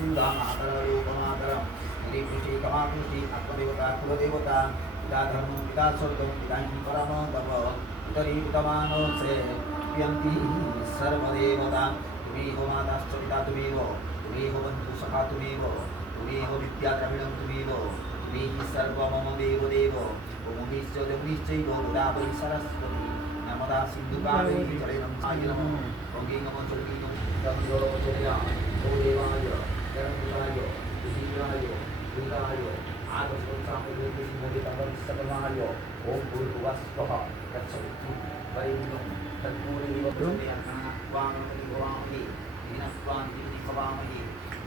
सूदा मातर रूपमातरम निरीकृषि कमाकृषि आत्मदेवता कुलदेवता पिता धर्म पिता स्वर्गम पिता परम तप उतरी पितमानो श्रे पियंती सर्वदेवता तुम्ही हो माताश्च पिता तुम्ही हो बंधु सखा तुम्ही हो विद्या द्रविणं तुम्ही हो तुम्ही सर्व मम देव देव ओमिश्च जगदीश्चैव गोदावरी सरस्वती नर्मदा सिंधु कावेरी जलेनं सायनं गंगे नमः जलगीनं गंगोचर्या ओ देवाय जगन्नाथाय विधिराय दुर्गाय आगमसंसामयोगे सिंहदेवं सकलाय ओम भूर्भुवस्वः तत्सवितुः वरेण्यं तत्पूर्वमेव वामहि भवामहि दिनस्त्वां दिवि भवामहि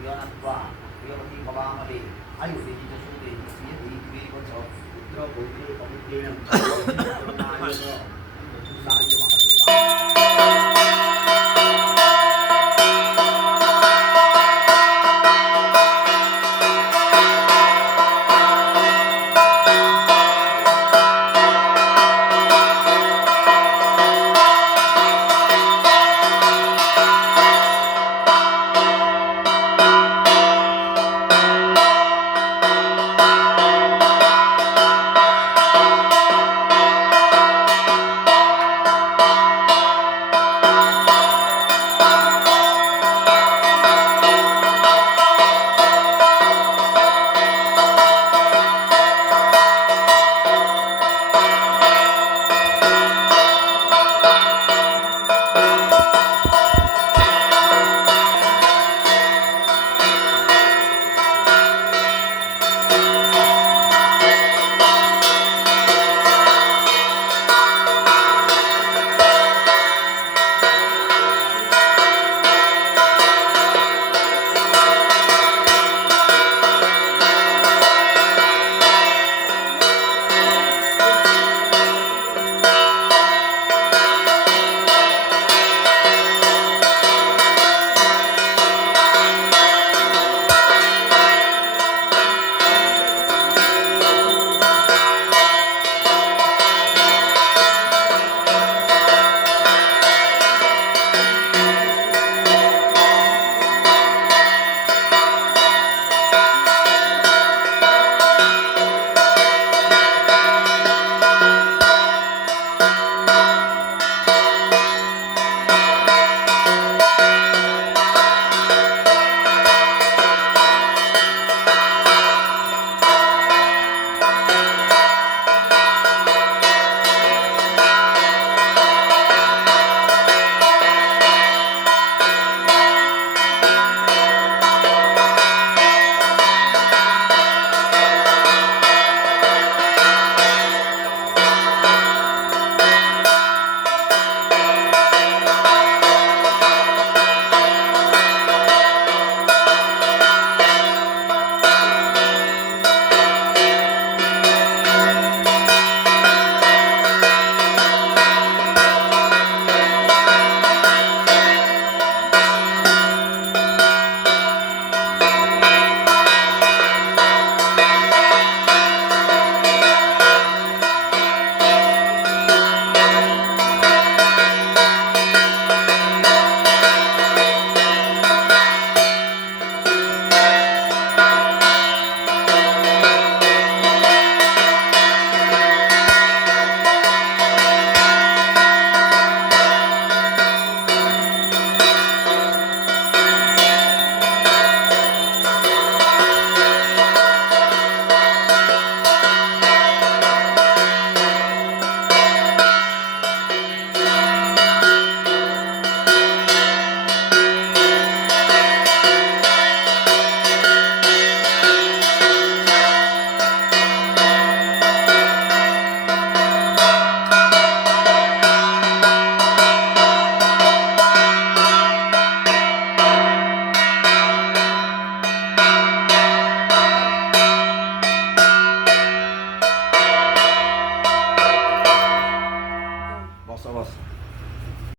योनत्वा योमति भवामहि आयुर्वेदिक सूत्रे श्रीयति विवेकच पुत्र पुत्रे पवित्रेण साय महादेवा